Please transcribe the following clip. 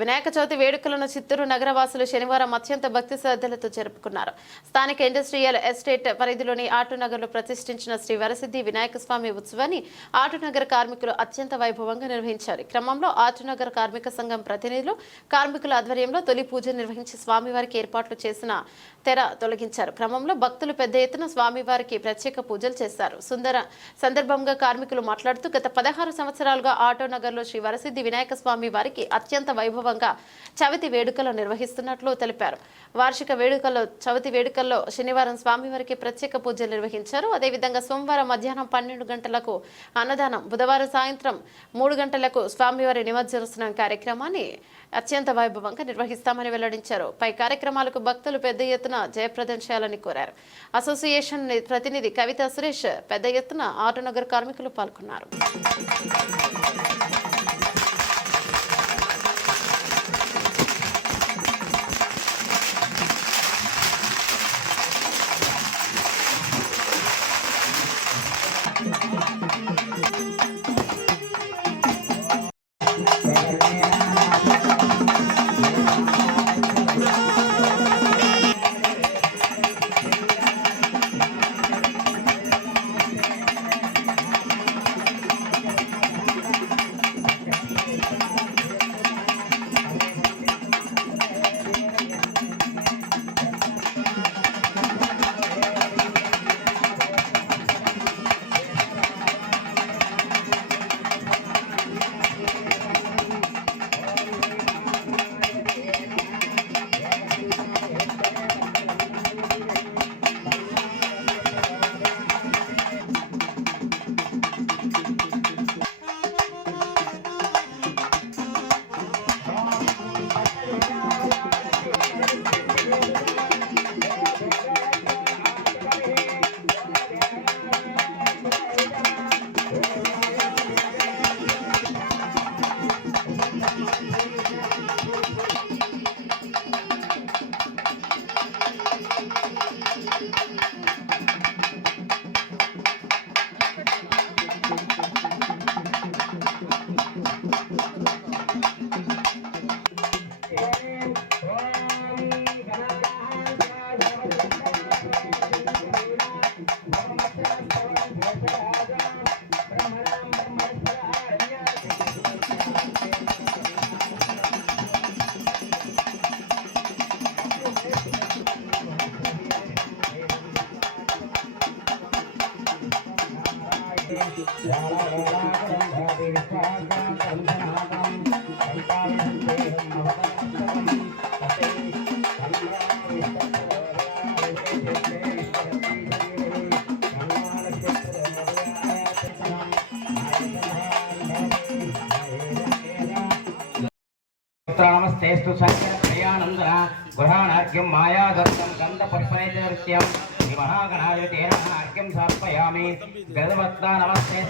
వినాయక చవితి వేడుకలను చిత్తూరు నగరవాసులు శనివారం అత్యంత భక్తి శ్రద్ధలతో జరుపుకున్నారు. స్థానిక ఇండస్ట్రియల్ ఎస్టేట్ పరిధిలోని ఆటోనగర్లో ప్రతిష్ఠించిన శ్రీ వరసిద్ధి వినాయక స్వామి ఉత్సవాన్ని ఆటోనగర్ కార్మికులు అత్యంత వైభవంగా నిర్వహించారు. క్రమంలో ఆటోనగర్ కార్మిక సంఘం ప్రతినిధులు కార్మికుల ఆధ్వర్యంలో తొలి పూజ నిర్వహించి స్వామివారికి ఏర్పాట్లు చేసిన తెర తొలగించారు. క్రమంలో భక్తులు పెద్ద ఎత్తున స్వామివారికి ప్రత్యేక పూజలు చేశారు. సందర్భంగా కార్మికులు మాట్లాడుతూ గత 16 సంవత్సరాలుగా ఆటోనగర్లో శ్రీ వరసిద్ధి వినాయక స్వామి వారికి అత్యంత వైభవంగా చవితి వేడుకలు నిర్వహిస్తున్నట్లు తెలిపారు. వార్షిక వేడుకల్లో చవితి వేడుకల్లో శనివారం స్వామివారికి ప్రత్యేక పూజలు నిర్వహించారు. అదేవిధంగా సోమవారం మధ్యాహ్నం 12 గంటలకు అన్నదానం, బుధవారం సాయంత్రం 3 గంటలకు స్వామివారి నిమజ్జనోత్సవం కార్యక్రమాన్ని అత్యంత వైభవంగా నిర్వహిస్తామని వెల్లడించారు. పై కార్యక్రమాలకు భక్తులు పెద్ద ఎత్తున జయప్రదం చేయాలని కోరారు. అసోసియేషన్ ప్రతినిధి కవిత సురేష్ పెద్ద ఎత్తున ఆటోనగర్ కార్మికులు పాల్గొన్నారు. నమస్తేస్తు సంకరయానందన గృహాణార్ఘ్యం మాయాదత్తం గంధపుష్పైత్యం శ్రీ మహాగణాధిపతే నమః అర్ఘ్యం సమర్పయామి గణపత్తా నమస్తే